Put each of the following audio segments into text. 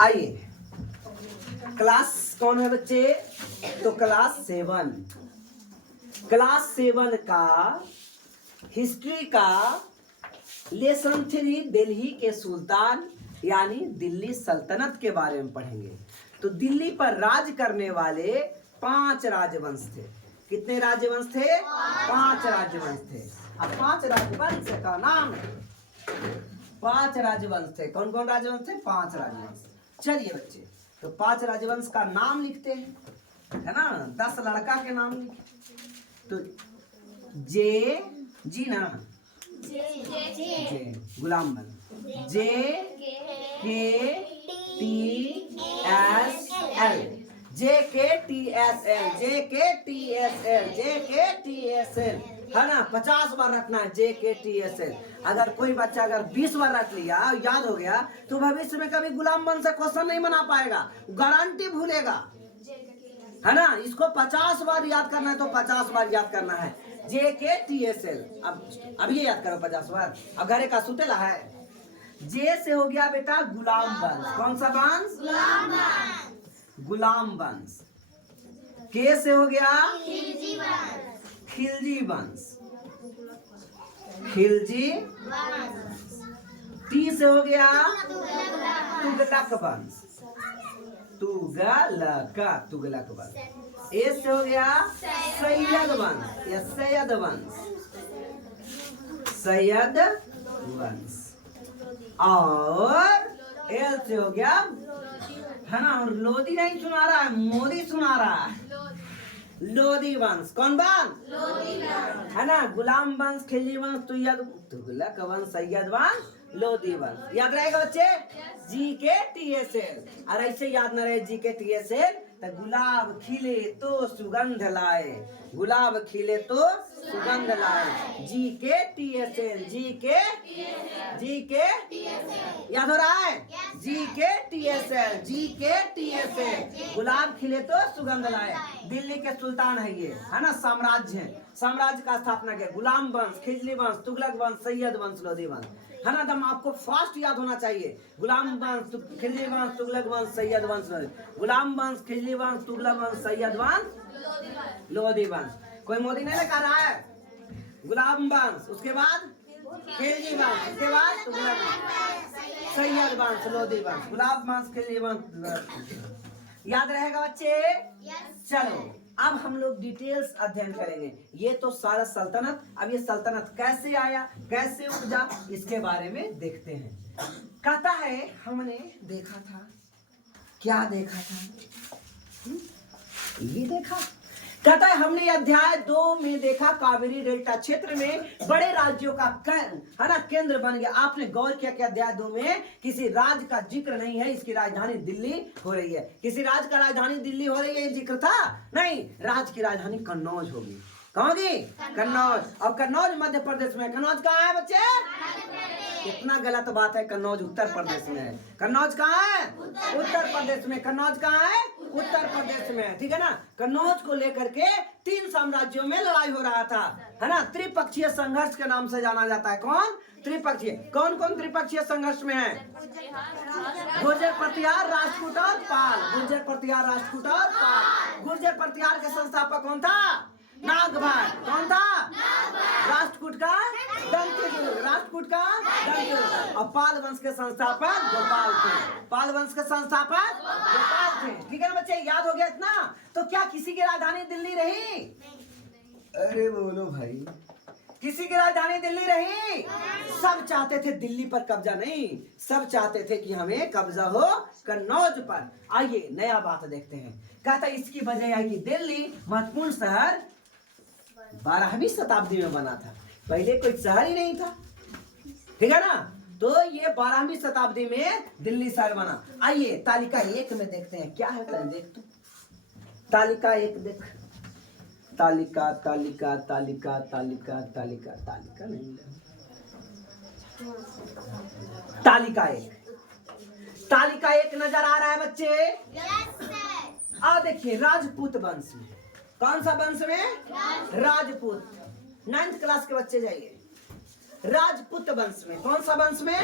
आइए, क्लास कौन है बच्चे? तो क्लास 7, क्लास 7 का हिस्ट्री का लेसन 3 दिल्ली के सुल्तान यानी दिल्ली सल्तनत के बारे में पढ़ेंगे। तो दिल्ली पर राज करने वाले 5 राजवंश थे। कितने राजवंश थे? 5 राजवंश थे। अब 5 राजवंश का नाम, 5 राजवंश थे। कौन कौन राजवंश थे? 5 राजवंश। चलिए बच्चे, तो 5 राजवंश का नाम लिखते हैं, है ना? 10 लड़का के नाम लिखे। तो जे जी ना, जे गुलाम बन, जे के टी एस एल, जे के टी एस एल, जे के टी एस एल, जे के टी एस एल, है ना? 50 बार रखना है जे के टी एस एल। अगर कोई बच्चा अगर 20 बार रख लिया, याद हो गया, तो भविष्य में कभी गुलाम बन से क्वेश्चन नहीं बना पाएगा, गारंटी भूलेगा, है ना? इसको 50 बार याद करना है, तो 50 बार याद करना है जे के टी एस एल। अब ये याद करो 50 बार। अब घरे का सुतेला है। जे से हो गया बेटा गुलाम वंश। कौन सा वंश? गुलाम वंश। गुलाम वंश। के से हो गया खिलजी वंश। खिलजी वंश। खिलजी वंश। टी से हो गया तुगलक वंश। तुगलक वंश। ए से हो गया सैयद वंश या सैयद वंश। सैयद वंश। और एल से हो गया, है ना? और लोधी नहीं सुना रहा है, मोदी सुना रहा है, लोधी वंश। कौन वंश? लोधी वंश, है ना? गुलाम वंश, खिलजी वंश, तुगलक वंश, सैयद वंश, लोधी वंश। याद रहेगा बच्चे? जी के टी एस एल। और ऐसे याद न रहे जी के टी एस एल तो गुलाब खिले तो सुगंध लाए, गुलाब खिले तो सुगंध लाए। जी के टी एस एल, जी के याद हो रहा है? जी के टी एस एल, जी के टी एस एल, गुलाब खिले तो सुगंध लाए। दिल्ली के सुल्तान है ये, है ना? साम्राज्य है, साम्राज्य का स्थापना किया। गुलाम वंश, खिलजी वंश, तुगलक वंश, सैयद वंश, लोधी वंश, है ना? दम आपको फास्ट याद होना चाहिए। गुलाम वंश, खिलजी वंश, तुगलक वंश, सैयद वंश, गुलाम वंश, खिलजी वंश, तुगलक वंश, सैयद वंश, लोधी वंश। कोई मोदी नहीं लगा रहा है? गुलाम वंश, उसके बाद खिलजी वंश, उसके बाद तुगलक वंश, सैयद वंश, लोधी वंश, गुलाब वंश, खिलजी वंश। याद रहेगा बच्चे? चलो अब हम लोग डिटेल्स अध्ययन करेंगे। ये तो सारा सल्तनत। अब ये सल्तनत कैसे आया, कैसे उपजा, इसके बारे में देखते हैं। कहता है हमने देखा था, क्या देखा था? ये देखा। कहता है हमने अध्याय 2 में देखा कावेरी डेल्टा क्षेत्र में बड़े राज्यों का है ना केंद्र बन गया। आपने गौर किया कि अध्याय 2 में किसी राज्य का जिक्र नहीं है, इसकी राजधानी दिल्ली हो रही है। किसी राज्य का राजधानी दिल्ली हो रही है ये जिक्र था नहीं। राज्य की राजधानी कन्नौज होगी। कहाँ होगी? कन्नौज। अब कन्नौज मध्य प्रदेश में। कन्नौज कहाँ है बच्चे? कितना गलत बात है, कन्नौज उत्तर प्रदेश में है। कन्नौज कहाँ है? उत्तर प्रदेश में। कन्नौज कहाँ है? उत्तर प्रदेश में, ठीक है ना? कन्नौज को लेकर के 3 साम्राज्यों में लड़ाई हो रहा था, है ना? त्रिपक्षीय संघर्ष के नाम से जाना जाता है। कौन? त्रिपक्षीय। कौन कौन त्रिपक्षीय संघर्ष में है? गुर्जर, प्रतिहार, राजपूत और पाल। गुर्जर, प्रतिहार, राजपूत और पाल। गुर्जर प्रतिहार के संस्थापक कौन था? नागभट्ट। कौन था? राष्ट्रकूट का दंतेजुड़। राष्ट्रकूट का दंतेजुड़। और पाल वंश के संस्थापक गोपाल थे। पाल वंश के संस्थापक गोपाल थे। ठीक है ना बच्चे? याद हो गया इतना? तो क्या किसी की राजधानी दिल्ली रही? अरे बोलो भाई, किसी की राजधानी दिल्ली रही? सब चाहते थे दिल्ली पर कब्जा नहीं, सब चाहते थे कि हमें कब्जा हो कन्नौज पर। आइए नया बात देखते हैं। कहता इसकी वजह है कि दिल्ली महत्वपूर्ण शहर 12वीं शताब्दी में बना था। पहले कोई शहर ही नहीं था, ठीक है ना? तो ये 12वीं शताब्दी में दिल्ली शहर बना। आइए तालिका 1 में देखते हैं क्या है। देख तो तालिका 1 देख। तालिका तालिका तालिका तालिका तालिका तालिका नहीं, तालिका 1। तालिका 1 नजर आ रहा है बच्चे? Yes sir. आ देखिए राजपूत वंश में। कौन सा वंश में? राजपूत। 9th क्लास के बच्चे जाइए। राजपूत वंश में। कौन सा वंश में?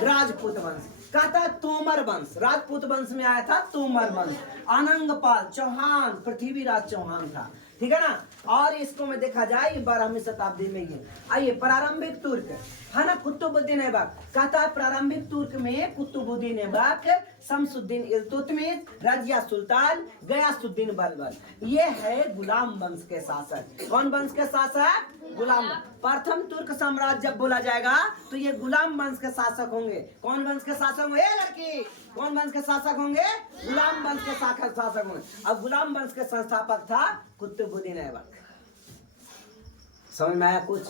राजपूत वंश। कहता है तोमर वंश, राजपूत वंश में आया था तोमर वंश। अनंगपाल चौहान, पृथ्वीराज चौहान था, ठीक है ना। और इसको में देखा जाए 12वीं शताब्दी में ये। आइए प्रारंभिक तुर्क, है ना, कुतुबुद्दीन ऐबक। कहता है प्रारंभिक तुर्क में कुतुबुद्दीन ऐबक, शमसुद्दीन इल्तुतमिश, रजिया सुल्तान, गयासुद्दीन बलबन। ये है गुलाम वंश के शासक। कौन वंश के शासक? गुलाम। प्रथम तुर्क साम्राज्य जब बोला जाएगा तो ये गुलाम वंश के शासक होंगे। कौन वंश के शासक होंगे? लड़की, कौन वंश के शासक होंगे? गुलाम वंश के शासक होंगे। अब गुलाम वंश के संस्थापक था कुतुबुद्दीन ऐबक। समझ में आया कुछ?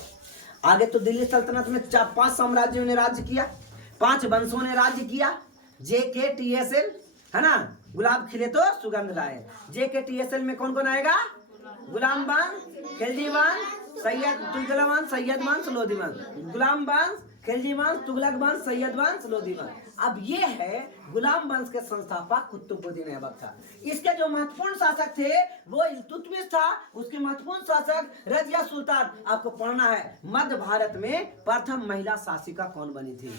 आगे तो दिल्ली सल्तनत में 5 साम्राज्यों ने राज्य किया, 5 वंशों ने राज्य किया। JKTSL, है ना, गुलाब खिले तो सुगंध लाए। JKTSL में कौन कौन आएगा? गुलाम वंश, खिलजी वंश, तुगलक वंश, सैयद वंश, लोधी वंश। गुलाम वंश, खिलजी वंश, तुगलक वंश, सैयद वंश, लोधी वंश। अब ये है गुलाम वंश के संस्थापक कुतुबुद्दीन ऐबक था। इसके जो महत्वपूर्ण शासक थे वो इल्तुतमिश था, उसके महत्वपूर्ण शासक रजिया सुल्तान। आपको पढ़ना है मध्य भारत में प्रथम महिला शासिका कौन बनी थी,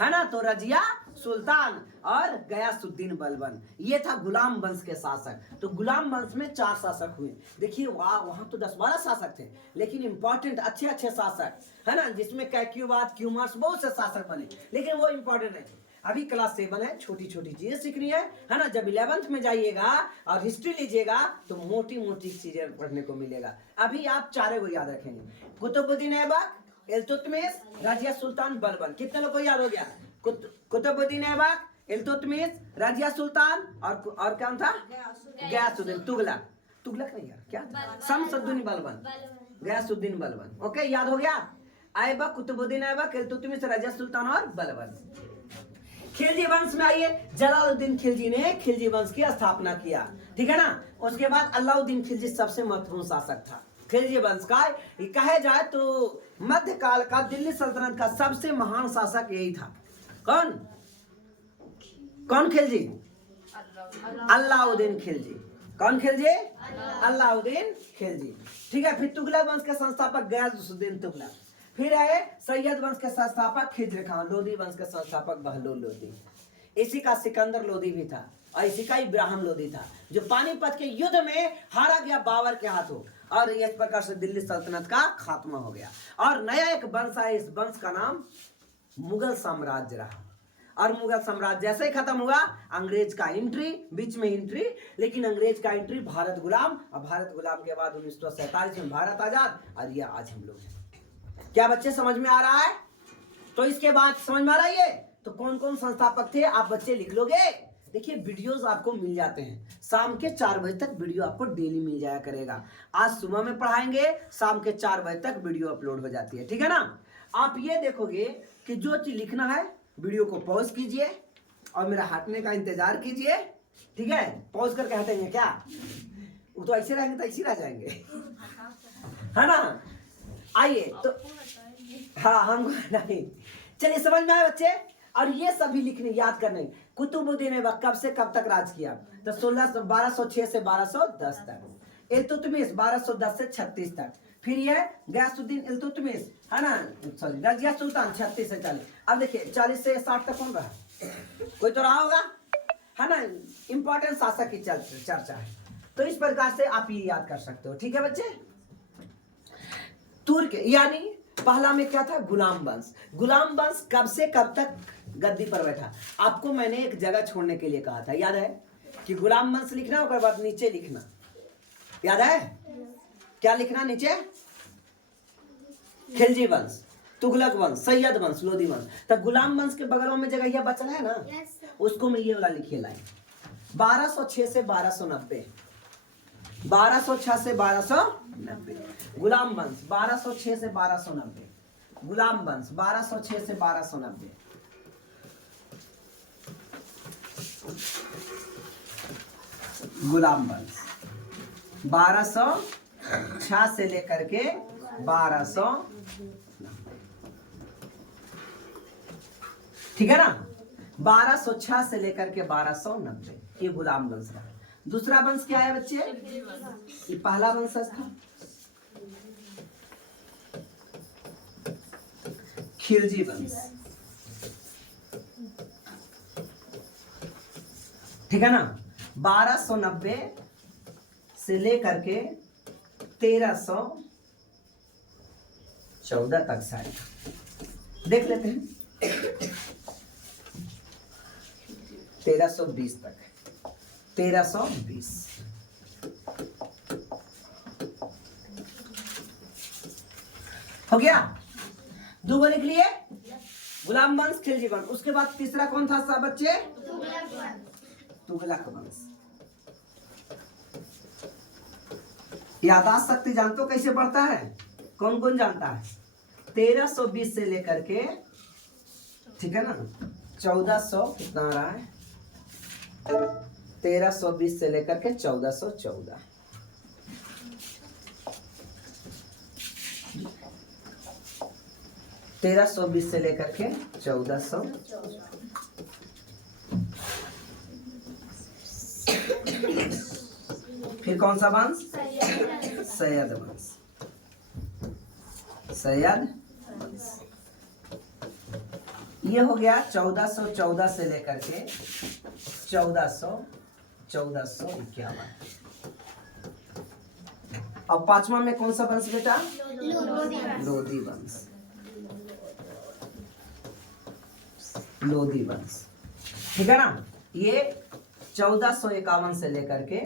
है ना, तो रजिया सुल्तान और गयासुद्दीन बलबन। ये था गुलाम वंश के शासक। तो गुलाम वंश में 4 शासक हुए। देखिए वहां तो 10-12 शासक थे, लेकिन इंपॉर्टेंट अच्छे शासक, है ना, जिसमें कैक्युबाद, क्यूमर्स, बहुत से शासक बने, लेकिन वो इंपॉर्टेंट है। अभी क्लास 7 है, छोटी चीजें सीखनी है ना। जब 11th में जाइएगा और हिस्ट्री लीजिएगा तो मोटी चीजें पढ़ने को मिलेगा। अभी आप 4 को याद रखेंगे, कुतुबुद्दीन ऐबक, इल्तुतमिश, रजिया सुल्तान, बलबन। कितने लोग को याद हो गया? कुतुबुद्दीन ऐबक, इल्तुतमिश, रजिया सुल्तान और कौन था? गयासुद्दीन। तुगलक नहीं यार, क्या था? शमसुद्दीन बलबन, गयासुद्दीन बलबन। ओके, याद हो गया? ऐबक, कुतुबुद्दीन ऐबक, इल्तुतमिश, रजिया सुल्तान और बलबन। खिलजी वंश में आइए, जलालुद्दीन खिलजी ने खिलजी वंश की स्थापना किया, ठीक है ना। उसके बाद अलाउद्दीन खिलजी सबसे महत्वपूर्ण शासक था खिलजी वंश का। कहे जाए तो मध्यकाल का दिल्ली सल्तनत का सबसे महान शासक यही था। कौन खिलजी? अलाउद्दीन खिलजी। कौन खिलजी? अलाउद्दीन खिलजी, ठीक है। फिर तुगलक वंश के संस्थापक गयासुद्दीन तुगलक। फिर है सैयद वंश के संस्थापक खिज्र खान। लोधी वंश के संस्थापक बहलोल लोधी। इसी का सिकंदर लोधी भी था और इसी का इब्राहिम लोधी था, जो पानीपत के युद्ध में हारा गया बाबर के हाथों। और इस प्रकार से दिल्ली सल्तनत का खात्मा हो गया और नया एक वंश है। इस वंश का नाम मुगल साम्राज्य रहा। और मुगल साम्राज्य जैसे ही खत्म हुआ, अंग्रेज का एंट्री, बीच में एंट्री, लेकिन अंग्रेज का एंट्री भारत गुलाम। और भारत गुलाम के बाद 1947 में भारत आजाद और ये आज हम लोग हैं। क्या बच्चे समझ में आ रहा है? तो इसके बाद समझ में आ रहा है ये तो कौन कौन संस्थापक थे आप बच्चे लिख लोगे। देखिए वीडियोस आपको मिल जाते हैं, शाम के 4 बजे तक वीडियो आपको डेली मिल जाया करेगा। आज सुबह में पढ़ाएंगे, शाम के 4 बजे तक वीडियो अपलोड हो जाती है, ठीक है ना। आप ये देखोगे कि जो चीज लिखना है वीडियो को पॉज कीजिए और मेरा हटने का इंतजार कीजिए, ठीक है। पॉज करके हटेंगे क्या? वो तो ऐसे रहेंगे तो ऐसे रह जाएंगे, है ना। आइए तो हाँ, हमको नहीं, चलिए समझ में आए बच्चे। और ये सभी लिखने याद करने। कुतुबुद्दीन ऐबक कब से कब तक राज किया? तो 1206 से 1210 तक। इल्तुतमिश 1210 से 36 तक। फिर ये गयासुद्दीन इल्तुतमिश, है ना, सॉरी, रजिया सुल्तान 36 से 40। अब देखिए 40 से 60 तक कौन रहा? कोई तो रहा होगा, है ना। इंपॉर्टेंट शासक की चर्चा है, तो इस प्रकार से आप ये याद कर सकते हो, ठीक है बच्चे। तुर्क यानी पहला में क्या था? गुलाम वंश। गुलाम वंश कब से कब तक गद्दी पर बैठा? आपको मैंने एक जगह छोड़ने के लिए कहा था, याद है कि गुलाम वंश लिखना, उसके बाद नीचे लिखना, याद है क्या लिखना नीचे? खिलजी वंश, तुगलक वंश, सैयद वंश, लोधी वंश। तब गुलाम वंश के बगलों में जगह बचल है ना, उसको मैं ये वाला लिखिए लाइन 1206 से 1290। 1206 से 1290 गुलाम वंश, 1206 से 1290 गुलाम वंश, 1206 से 1290। गुलाम वंश 1206 से लेकर के 1200, ठीक है ना। 1206 से लेकर के 1290 ये गुलाम वंश रहा। दूसरा वंश क्या है बच्चे? ये पहला वंश था। खिलजी वंश, ठीक है ना। 1290 से लेकर के 1314 तक शायद, देख लेते हैं। 1320 तक, 1320 हो गया। दो लिख लिए, गुलाम वंश, खिलजी वंश। उसके बाद तीसरा कौन था सब बच्चे? तुगलक वंश। याददाश्त शक्ति जानते हो कैसे बढ़ता है? कौन कौन जानता है? 1320 से लेकर के, ठीक है ना, 1400 कितना आ रहा है? 1320 से लेकर के 1414, तेरह सौ 20 से लेकर के 1400, फिर कौन सा वंश? सैयद वंश, सैयद वंश। ये हो गया 1414 से लेकर के 1451। अब पांचवा में कौन सा वंश बेटा? लोधी वंश, लोधी वंश, ठीक है ना। ये 1451 से लेकर के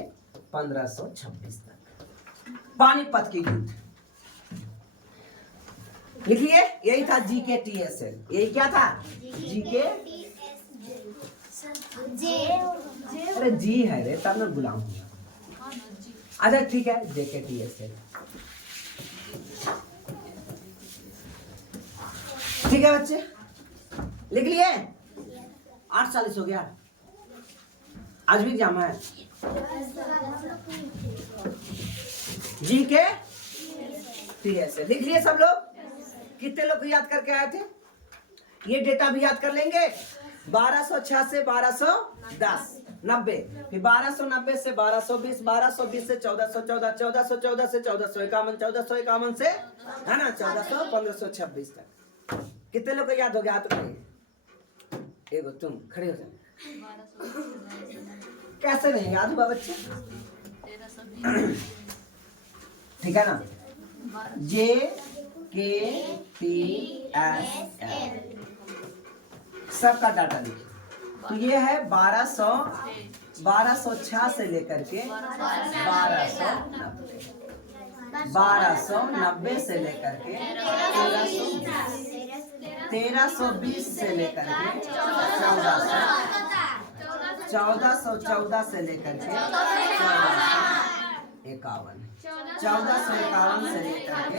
1526 तक। पानीपत की युद्ध लिखिए, यही था जीके टीएसएल। यही क्या था? जीके, अरे जी है रे, तब मैं गुलाम हूँ। अच्छा ठीक है, जेके टीएसएल, ठीक है बच्चे, लिख लिए। 8:40 हो गया, आज भी एग्जाम है। जीके टीएसएल लिख लिए सब लोग? कितने लोग याद करके आए थे? ये डेटा भी याद कर लेंगे। 1206 से 1210, 90, फिर 1290 से 1220, 1220 से 1414, 1414 से 1451, 1451 से, है ना, 1400, 1526 तक। कितने लोग को याद हो गया? हाथ उठाइए। एगो तुम खड़े हो जाओ। कैसे नहीं याद हुआ बच्चे? ठीक है ना। जे के टी एस एल सबका डाटा लिखिए। तो ये है 1206 से लेकर के 1290 से लेकर के 1320 से लेकर के 1414 से लेकर के 1451, 1451 से लेकर के।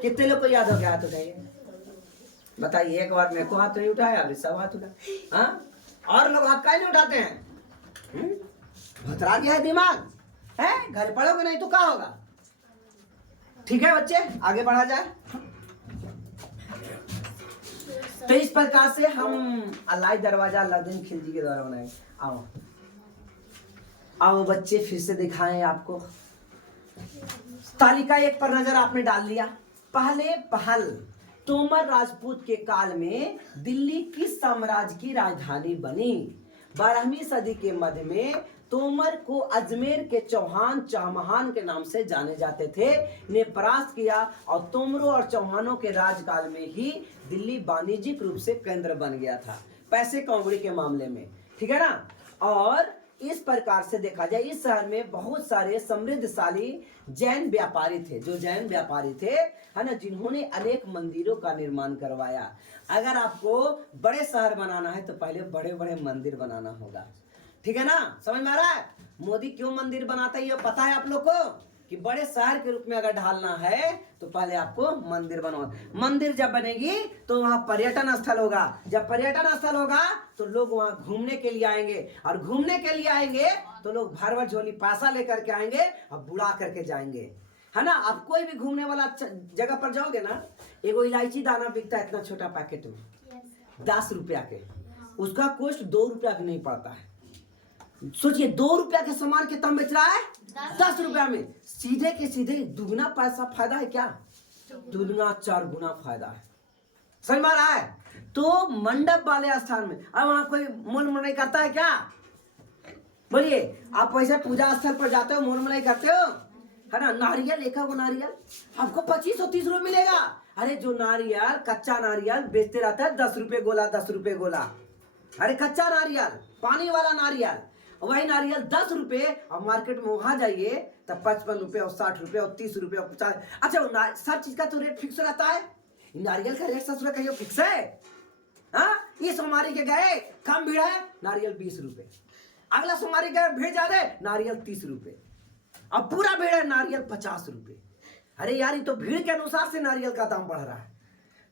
कितने लोग को याद हो गया? हाथ उठाइए, बताइए। एक बार मेरे को हाथ नहीं उठाया, अभी सब हाथ उठा। हाँ, और लोग हाथ काहे नहीं उठाते हैं? भतरा गया है दिमाग है? घर पढ़ोगे नहीं तो क्या होगा? ठीक है बच्चे, आगे बढ़ा जाए। तो इस प्रकार से हम अल्लाह दरवाजा अलाउद्दीन खिलजी के द्वारा बनाए। आओ आओ बच्चे, फिर से दिखाएं आपको। तालिका 1 पर नजर आपने डाल लिया। पहल तोमर राजपूत के काल में दिल्ली किस साम्राज्य की राजधानी बनी? 12वीं सदी के मध्य में तोमर को अजमेर के चौहान चाहमहान के नाम से जाने जाते थे, ने परास्त किया और तोमरों और चौहानों के राजकाल में ही दिल्ली वाणिज्यिक रूप से केंद्र बन गया था, पैसे कौड़ी के मामले में, ठीक है ना। और इस प्रकार से देखा जाए, इस शहर में बहुत सारे समृद्धशाली जैन व्यापारी थे, जो जैन व्यापारी थे, है ना, जिन्होंने अनेक मंदिरों का निर्माण करवाया। अगर आपको बड़े शहर बनाना है तो पहले बड़े बड़े मंदिर बनाना होगा, ठीक है ना। समझ में आ रहा है? मोदी क्यों मंदिर बनाता है ये पता है आप लोग को? कि बड़े शहर के रूप में अगर ढालना है तो पहले आपको मंदिर बनवाना। मंदिर जब बनेगी तो वहाँ पर्यटन स्थल होगा, जब पर्यटन स्थल होगा तो लोग वहाँ घूमने के लिए आएंगे, और घूमने के लिए आएंगे तो लोग भर भर झोली पैसा लेकर के आएंगे और बुला करके जाएंगे, है ना। आप कोई भी घूमने वाला जगह पर जाओगे ना, एगो इलायची दाना बिकता है इतना छोटा पैकेट में, 10 रुपया के, उसका कॉस्ट 2 रुपया भी नहीं पड़ता है। सोचिए 2 रुपया के सामान के तम बेच रहा है 10 रुपया में, सीधे के सीधे दुगना पैसा फायदा है क्या? दुगना 4 गुना फायदा है। समझ में आ रहा है? तो मंडप वाले स्थान में अब वहां कोई मोल नहीं करता है क्या? बोलिए, आप वैसे पूजा स्थल पर जाते हो, मोल मलाई करते हो, है ना? नारियल, एक वो नारियल आपको 25-30 रुपए मिलेगा। अरे जो नारियल, कच्चा नारियल बेचते रहता है 10 रुपए गोला, 10 रुपए गोला। अरे कच्चा नारियल, पानी वाला नारियल, वही नारियल 10 रुपए। और मार्केट में वहां जाइए तब 55 रुपए और 60 रुपए और 30 रुपए और 50। अच्छा, सब चीज का तो रेट फिक्स रहता है, नारियल का रेट 7 रुपए कहीं फिक्स है? हाँ, ये सोमवारी के गए कम भीड़ है, नारियल 20 रुपए। अगला सोमवारी गए भीड़ ज्यादा, नारियल 30 रुपए। अब पूरा भीड़ है, नारियल 50 रुपए। अरे यार, ये तो भीड़ के अनुसार से नारियल का दाम बढ़ रहा है।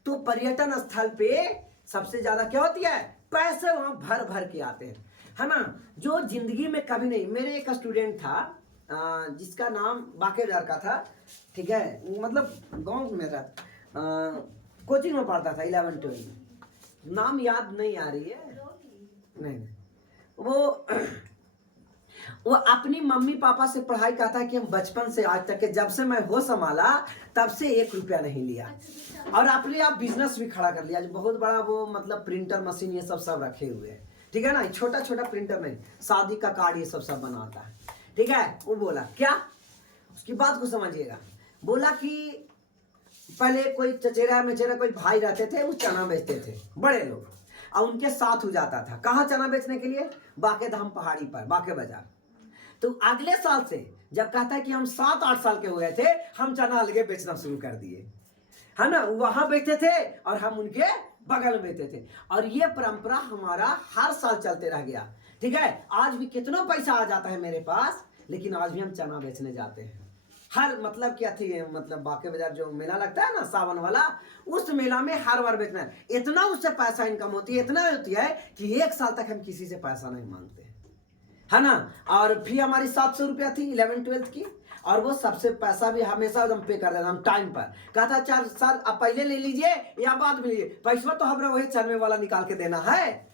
तो पर्यटन स्थल पे सबसे ज्यादा क्या होती है? पैसे वहां भर भर के आते हैं, है ना? जो जिंदगी में कभी नहीं। मेरे एक स्टूडेंट था जिसका नाम बाकेजार का था, ठीक है, मतलब गांव में रहता, कोचिंग में पढ़ता था 11-12 में, नाम याद नहीं आ रही है, नहीं वो अपनी मम्मी पापा से पढ़ाई करता है कि हम बचपन से आज तक के, जब से मैं होश संभाला तब से 1 रुपया नहीं लिया, और अपने आप बिजनेस भी खड़ा कर लिया। बहुत बड़ा वो मतलब प्रिंटर मशीन ये सब रखे हुए हैं, ठीक है ना? छोटा छोटा प्रिंटर नहीं, शादी का कार्ड ये सब बनाता है, ठीक है? वो बोला क्या, उसकी बात को समझिएगा। बोला कि पहले कोई चचेरा मेचेरा कोई भाई रहते थे, वो चना बेचते थे, बड़े लोग, और उनके साथ हो जाता था। कहाँ चना बेचने के लिए? बाके धाम पहाड़ी पर, बाके बाजार। तो अगले साल से जब कहता है कि हम 7-8 साल के हो गए थे, हम चना अलगे बेचना शुरू कर दिए, है ना? वहां बेचते थे और हम उनके बगल में बेचते थे, और ये परंपरा हमारा हर साल चलते रह गया, ठीक है? आज भी कितना पैसा आ जाता है मेरे पास, लेकिन आज भी हम चना बेचने जाते हैं। हर मतलब क्या थी, मतलब बाके बाजार जो मेला लगता है ना सावन वाला, उस मेला में हर बार बेचना है। इतना उससे पैसा इनकम होती है, इतना होती है कि 1 साल तक हम किसी से पैसा नहीं मांगते, है ना? और फी हमारी 700 रुपया थी 11-12 की, और वो सबसे पैसा भी हमेशा हम पे कर देते हम टाइम पर। कहता 4 साल आप पहले ले लीजिए या बाद में लीजिए, पैसा तो हमारा वही चलने वाला निकाल के देना है।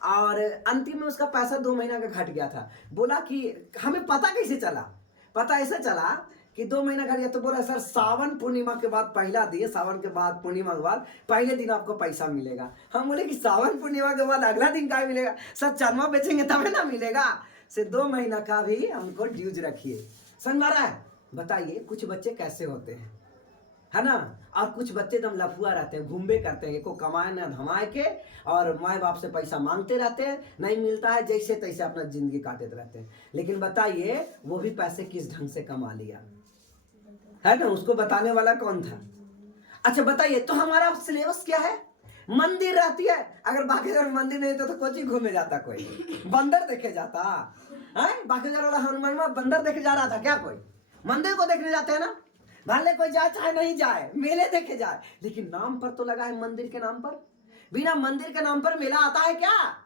और अंतिम में उसका पैसा 2 महीना का घट गया था। बोला कि हमें पता कैसे चला? पता ऐसे चला कि 2 महीना घट गया। तो बोला सर, सावन पूर्णिमा के बाद पहला दिन, सावन के बाद पूर्णिमा के बाद पहले दिन आपको पैसा मिलेगा। हम बोले कि सावन पूर्णिमा के बाद अगला दिन क्या मिलेगा? सर चरमा बेचेंगे तभी ना मिलेगा। से 2 महीना का भी हमको ड्यूज रखिए। समझ में आ रहा है? बताइए, कुछ बच्चे कैसे होते हैं, है ना? और कुछ बच्चे एकदम लफुआ रहते हैं, घूमबे करते हैं, को कमाए ना धमाए के, और माए बाप से पैसा मांगते रहते हैं, नहीं मिलता है, जैसे तैसे अपना जिंदगी काटते रहते हैं। लेकिन बताइए, वो भी पैसे किस ढंग से कमा लिया, है ना? उसको बताने वाला कौन था? अच्छा बताइए, तो हमारा सिलेबस क्या है? मंदिर रहती है, अगर बाकेजार मंदिर नहीं तो कोची घूमे जाता, कोई बंदर देखे जाता है? बाकेजार वाला हनुमान बंदर देखे जा रहा था क्या? कोई मंदिर को देखने जाते हैं ना, भले कोई जाए चाहे नहीं जाए, मेले देखे जाए, लेकिन नाम पर तो लगा है मंदिर के नाम पर। बिना मंदिर के नाम पर मेला आता है क्या?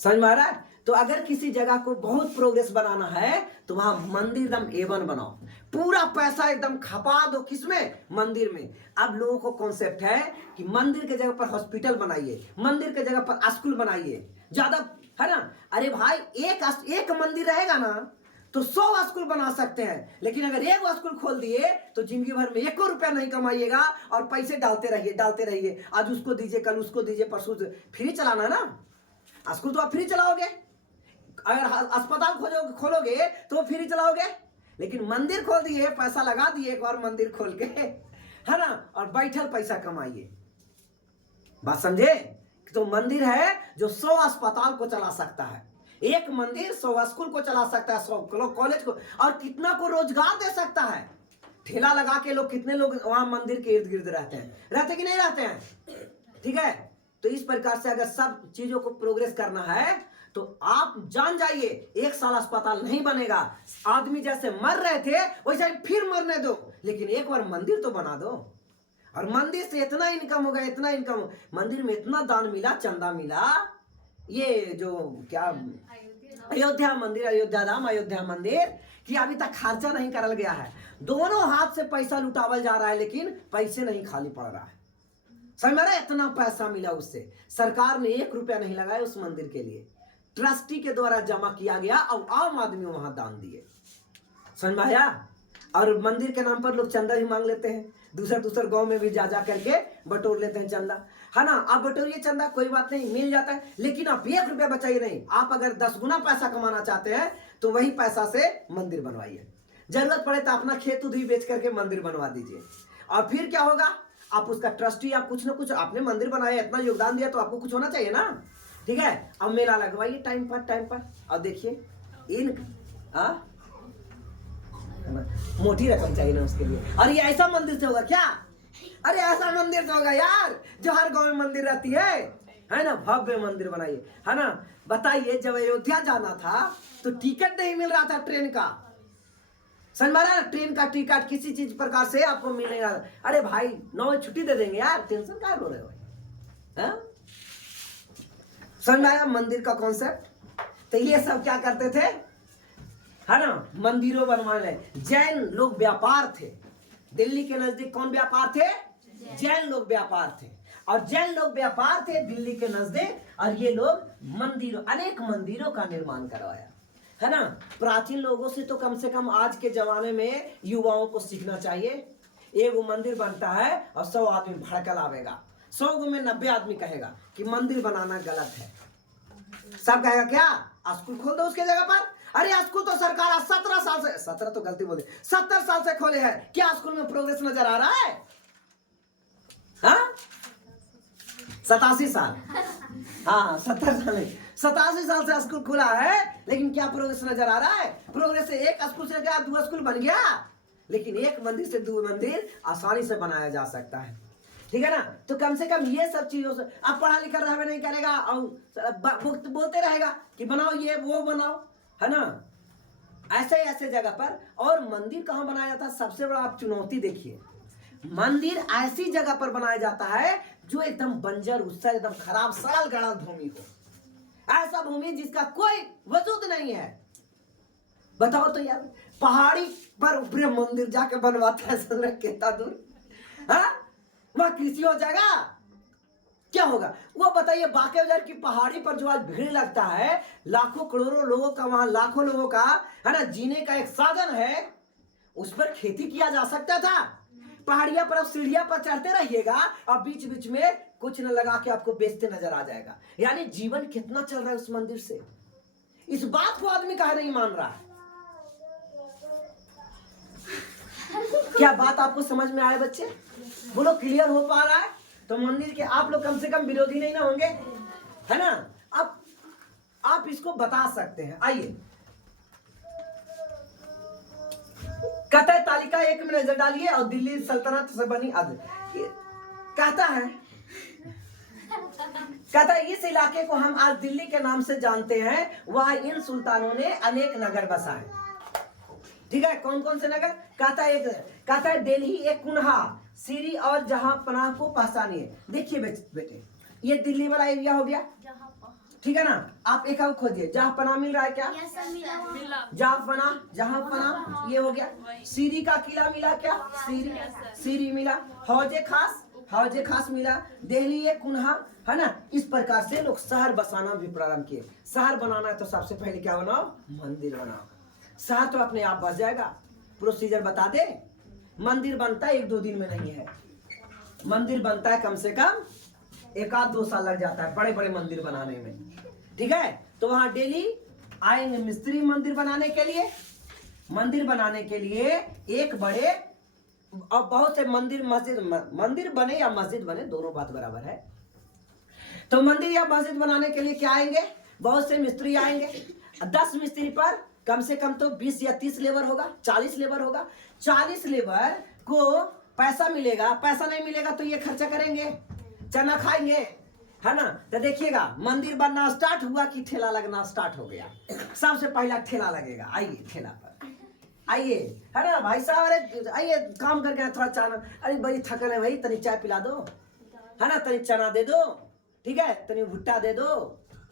समझ में आ रहा है? तो अगर किसी जगह को बहुत प्रोग्रेस बनाना है तो वहां मंदिर एकदम A1 बनाओ, पूरा पैसा एकदम खपा दो, किसमें? मंदिर में। अब लोगों को कॉन्सेप्ट है कि मंदिर के जगह पर हॉस्पिटल बनाइए, मंदिर के जगह पर स्कूल बनाइए, ज्यादा, है ना? अरे भाई, एक मंदिर रहेगा ना तो 100 स्कूल बना सकते हैं, लेकिन अगर 1 स्कूल खोल दिए तो जिंदगी भर में 1 रुपया नहीं कमाइएगा, और पैसे डालते रहिए। आज उसको दीजिए, कल उसको दीजिए, परसों फ्री चलाना है ना। स्कूल तो आप फ्री चलाओगे, अगर अस्पताल खोलोगे तो फ्री चलाओगे, लेकिन मंदिर खोल दिए, पैसा लगा दिए एक बार मंदिर खोल के, है ना, और बैठल पैसा कमाइए। बात समझे? तो मंदिर है जो 100 अस्पताल को चला सकता है, एक मंदिर 100 स्कूल को चला सकता है, 100 कॉलेज को, और कितना को रोजगार दे सकता है। ठेला लगा के लोग, कितने लोग वहां मंदिर के इर्द गिर्द रहते कि नहीं रहते हैं? ठीक है? तो इस प्रकार से अगर सब चीजों को प्रोग्रेस करना है तो आप जान जाइए, 1 साल अस्पताल नहीं बनेगा। आदमी जैसे मर रहे थे वैसे फिर मरने दो, लेकिन एक बार मंदिर तो बना दो। और मंदिर से इतना इनकम होगा, इतना इनकम, मंदिर में इतना दान मिला, चंदा मिला। ये जो क्या अयोध्या मंदिर, अयोध्या धाम, अयोध्या मंदिर कि अभी तक खर्चा नहीं करल गया है, दोनों हाथ से पैसा लुटावल जा रहा है, लेकिन पैसे नहीं खाली पड़ रहा है। समझ में आ रहा है? इतना पैसा मिला उससे, सरकार ने 1 रुपया नहीं लगाया उस मंदिर के लिए, ट्रस्टी के द्वारा जमा किया गया और आम आदमी वहां दान दिए। समझ में आया? और मंदिर के नाम पर लोग चंदा ही मांग लेते हैं, दूसर गांव में भी जा जा करके बटोर लेते हैं चंदा, है ना। आप बटोरिए चंदा, कोई बात नहीं, मिल जाता है, लेकिन आप 1 रुपया बचाइए नहीं। आप अगर 10 गुना पैसा कमाना चाहते हैं तो वही पैसा से मंदिर बनवाइए। जरूरत पड़े तो अपना खेत उध भी बेच करके मंदिर बनवा दीजिए। और फिर क्या होगा, आप उसका ट्रस्टी, आप कुछ ना कुछ, आपने मंदिर बनाया, इतना योगदान दिया तो आपको कुछ होना चाहिए ना, ठीक है। अब मेला लगवाइए टाइम पर। और देखिए इन मोटी रकम चाहिए ना उसके लिए। और ये ऐसा मंदिर से होगा क्या? अरे ऐसा मंदिर तो होगा यार जो हर गांव में मंदिर रहती है ना। भव्य मंदिर बनाइए, है ना। बताइए, जब अयोध्या जाना था तो टिकट नहीं मिल रहा था ट्रेन का, समझ में आ रहा है? ट्रेन का टिकट किसी चीज प्रकार से आपको मिल नहीं रहा था। अरे भाई 9 बजे छुट्टी दे देंगे यार, टेंशन क्या लो रहे हो भाई? समझ में आया मंदिर का कॉन्सेप्ट? तो ये सब क्या करते थे, है ना, मंदिरों बनवाने। जैन लोग व्यापार थे दिल्ली के नजदीक। कौन व्यापार थे? जैन लोग व्यापार थे। और जैन लोग व्यापार थे दिल्ली के नजदीक, और ये लोग मंदिरों, अनेक मंदिरों का निर्माण करवाया, है ना। प्राचीन लोगों से तो कम से कम आज के जमाने में युवाओं को सीखना चाहिए। एक मंदिर बनता है और 100 आदमी भड़कल आवेगा, 100 में 90 आदमी कहेगा कि मंदिर बनाना गलत है। सब कहेगा क्या, स्कूल खोल दो उसके जगह पर। अरे स्कूल तो सरकार 17 साल से, 17 तो गलती बोले, 70 साल से खोले हैं, क्या स्कूल में प्रोग्रेस नजर आ रहा है? 87 साल, हाँ 87 साल से स्कूल खुला है, लेकिन क्या प्रोग्रेस नजर आ रहा है? प्रोग्रेस से एक स्कूल से क्या 2 स्कूल बन गया, लेकिन एक मंदिर से 2 मंदिर आसानी से बनाया जा सकता है, ठीक है ना। तो कम से कम ये सब चीजों से आप पढ़ा लिखा रहा नहीं करेगा और बोलते रहेगा कि बनाओ ये वो बनाओ, है ना। ऐसे जगह पर। और मंदिर कहाँ बनाया जाता है? सबसे बड़ा आप चुनौती देखिए, मंदिर ऐसी जगह पर बनाया जाता है जो एकदम बंजर, उससे एकदम खराब सरल गड़ल भूमि हो, ऐसा भूमि जिसका कोई वजूद नहीं है। बताओ तो यार, पहाड़ी पर ऊपरी मंदिर जाकर बनवाता है कितना दूर, वह कृषि हो जाएगा, क्या होगा वो बताइए। बाकी बाजार की पहाड़ी पर जो आज भीड़ लगता है, लाखों करोड़ों लोगों का, वहां लाखों लोगों का, है ना, जीने का एक साधन है, उस पर खेती किया जा सकता था। पहाड़िया पर सीढ़िया पर चढ़ते रहिएगा और बीच बीच में कुछ न लगा के आपको बेचते नजर आ जाएगा। यानी जीवन कितना चल रहा है उस मंदिर से, इस बात को आदमी कहा नहीं मान रहा है। क्या बात आपको समझ में आया बच्चे? बोलो, क्लियर हो पा रहा है? तो मंदिर के आप लोग कम से कम विरोधी नहीं ना होंगे, है ना। अब आप इसको बता सकते हैं। आइए, कतई तालिका 1 में नजर डालिए और दिल्ली सल्तनत से बनी कहता है इस इलाके को हम आज दिल्ली के नाम से जानते हैं, वह इन सुल्तानों ने अनेक नगर बसाए, ठीक है। कौन कौन से नगर? कहता है दिल्ली एक कुन्हा, सीरी और जहां पनाह को पहचानिए। देखिए बेटे, ये दिल्ली वाला एरिया हो गया, ठीक है ना। आप एक और खोजिए, जहां पनाह मिल रहा है क्या? जहां पनाह ये हो गया। सीरी का किला मिला क्या? सीरी मिला। हौजे खास मिला। दिल्ली एक कुन्हा, है ना। इस प्रकार से लोग शहर बसाना भी प्रारंभ किए। शहर बनाना है तो सबसे पहले क्या बनाओ? मंदिर बनाओ। शहर तो अपने आप बस जाएगा। प्रोसीजर बता दे। मंदिर बनता है 1-2 दिन में नहीं है, मंदिर बनता है कम से कम 1-2 साल लग जाता है बड़े बड़े मंदिर बनाने में, ठीक है। तो वहां डेली आएंगे मिस्त्री मंदिर बनाने के लिए एक बड़े, और बहुत से मंदिर बने या मस्जिद बने, दोनों बात बराबर है। तो मंदिर या मस्जिद बनाने के लिए क्या आएंगे? बहुत से मिस्त्री आएंगे। 10 मिस्त्री पर कम से कम तो 20 या 30 लेबर होगा, 40 लेबर होगा। 40 लेबर को पैसा मिलेगा, पैसा नहीं मिलेगा तो ये खर्चा करेंगे, चना खाएंगे, है ना। तो देखिएगा मंदिर बनना स्टार्ट हुआ कि ठेला लगना स्टार्ट हो गया। सबसे पहला ठेला लगेगा। आइए ठेला पर आइए, है ना भाई साहब, अरे आइए काम करके थोड़ा चना, अरे बड़ी थकन है भाई, तनी चाय पिला दो, है ना, तनी चना दे दो, ठीक है, तनी भुट्टा दे दो,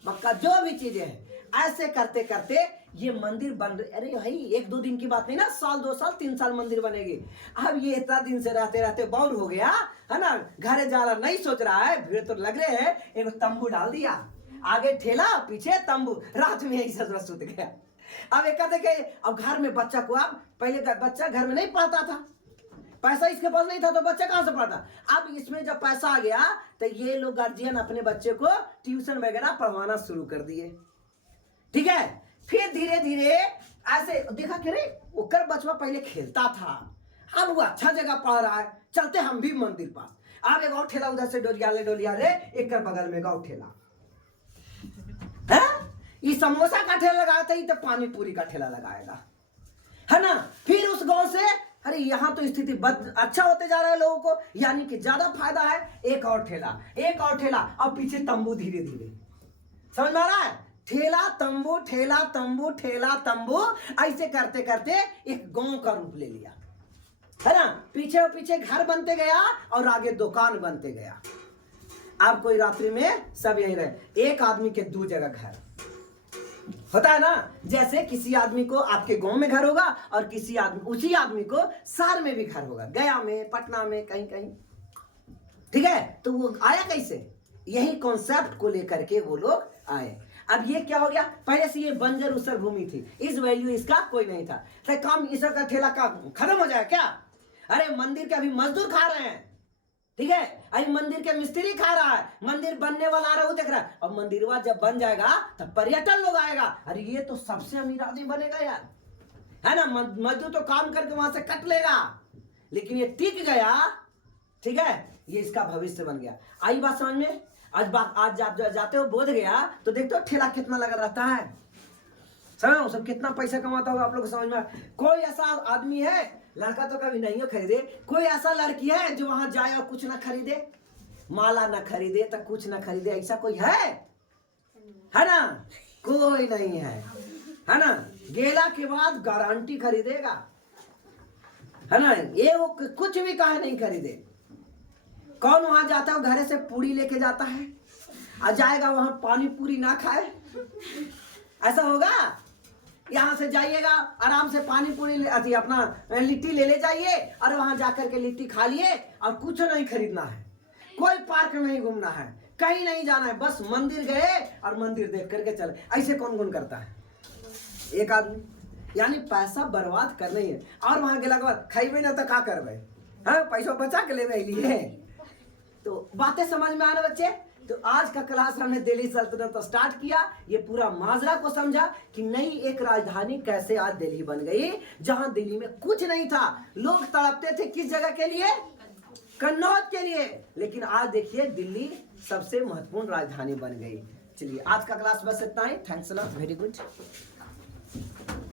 मक्का, जो भी चीजें हैं। ऐसे करते करते ये मंदिर बन रही। अरे भाई 1-2 दिन की बात नहीं ना, साल 2 साल 3 साल मंदिर बनेगी। अब ये इतना दिन से रहते रहते बोर हो गया, है ना, घरे जाना नहीं सोच रहा है, भीड़ तो लग रहे हैं। एक तंबू डाल दिया, आगे ठेला पीछे तंबू, रात में एक ससुर सुत गया। अब एक कहते कि अब घर में बच्चा को, आप पहले बच्चा घर में नहीं पढ़ता था, पैसा इसके पास नहीं था तो बच्चा कहां से पढ़ता। अब इसमें जब पैसा आ गया तो ये लोग गार्जियन अपने बच्चे को ट्यूशन वगैरह पढ़वाना शुरू कर दिए। ठीक है, फिर धीरे धीरे ऐसे देखा कि रे ओकर बचवा पहले खेलता था, अब वो अच्छा जगह पढ़ रहा है, चलते हम भी मंदिर पास। अब एक और ठेला उधर से डोलिया रे, एक बगल में गाँव ठेला है, ये समोसा का ठेला लगाया था, ये तो पानी पूरी का ठेला लगाएगा, है ना। फिर उस गांव से अरे यहाँ तो स्थिति अच्छा होते जा रहा है लोगों को, यानी कि ज्यादा फायदा है, एक और ठेला और पीछे तंबू, धीरे धीरे समझ में आ रहा है, ठेला तंबू ठेला तंबू ठेला तंबू, ऐसे करते करते एक गांव का रूप ले लिया, है ना। पीछे पीछे घर बनते गया और आगे दुकान बनते गया। अब कोई रात्रि में सब यही रहे, एक आदमी के दो जगह घर होता है ना। जैसे किसी आदमी को आपके गांव में घर होगा और उसी आदमी को शहर में भी घर होगा, गया में, पटना में, कहीं कहीं। ठीक है, तो वो आया कैसे, यही कॉन्सेप्ट को लेकर के वो लोग आए। अब ये क्या हो गया, पहले से ये बंजर उसर भूमि थी, इस वैल्यू इसका कोई नहीं था, तो काम ईश्वर का ठेला का खत्म हो जाए क्या। अरे मंदिर के अभी मजदूर खा रहे हैं, ठीक है, अभी मंदिर के मिस्त्री खा रहा है, मंदिर बनने वाला आ रहा है वो देख रहा है, और मंदिरवा जब बन जाएगा तब पर्यटन लोग आएगा, अरे ये तो सबसे अमीर आदमी बनेगा यार, है ना। मजदूर तो काम करके वहां से कट लेगा, लेकिन ये टिक गया, ठीक है, ये इसका भविष्य बन गया। आई बात समझ में। आज जाते हो बोध गया तो देखते हो ठेला कितना लगा रहता है, समझो सब कितना पैसा कमाता होगा आप लोग को समझ में। कोई ऐसा आदमी है, लड़का तो कभी नहीं हो खरीदे, कोई ऐसा लड़की है जो वहां जाए और कुछ ना खरीदे, माला ना खरीदे तो कुछ ना खरीदे, ऐसा कोई है ना, कोई नहीं है ना। गेला के बाद गारंटी खरीदेगा, है ना, ये वो कुछ भी कहा नहीं खरीदे। कौन वहां जाता है घर से पूरी लेके जाता है और जाएगा वहां पानी पूरी ना खाए, ऐसा होगा। यहाँ से जाइएगा आराम से पानी पूरी अपना लिट्टी ले जाइए और वहां जाकर के लिट्टी खा लिए और कुछ नहीं खरीदना है, कोई पार्क नहीं घूमना है, कहीं नहीं जाना है, बस मंदिर गए और मंदिर देख करके चले। ऐसे कौन कौन करता है, एक आदमी, यानी पैसा बर्बाद करना ही है। और वहां गेला के बाद खाइबे ना तो का करबे, हाँ पैसा बचा के लेवे लिए। तो बातें समझ में आने बच्चे। तो आज का क्लास हमने दिल्ली सल्तनत स्टार्ट किया, ये पूरा माजरा को समझा कि नई एक राजधानी कैसे आज दिल्ली बन गई, जहां दिल्ली में कुछ नहीं था, लोग तड़पते थे किस जगह के लिए, कन्नौज के लिए, लेकिन आज देखिए दिल्ली सबसे महत्वपूर्ण राजधानी बन गई। चलिए आज का क्लास बस इतना ही, thanks a lot, very good.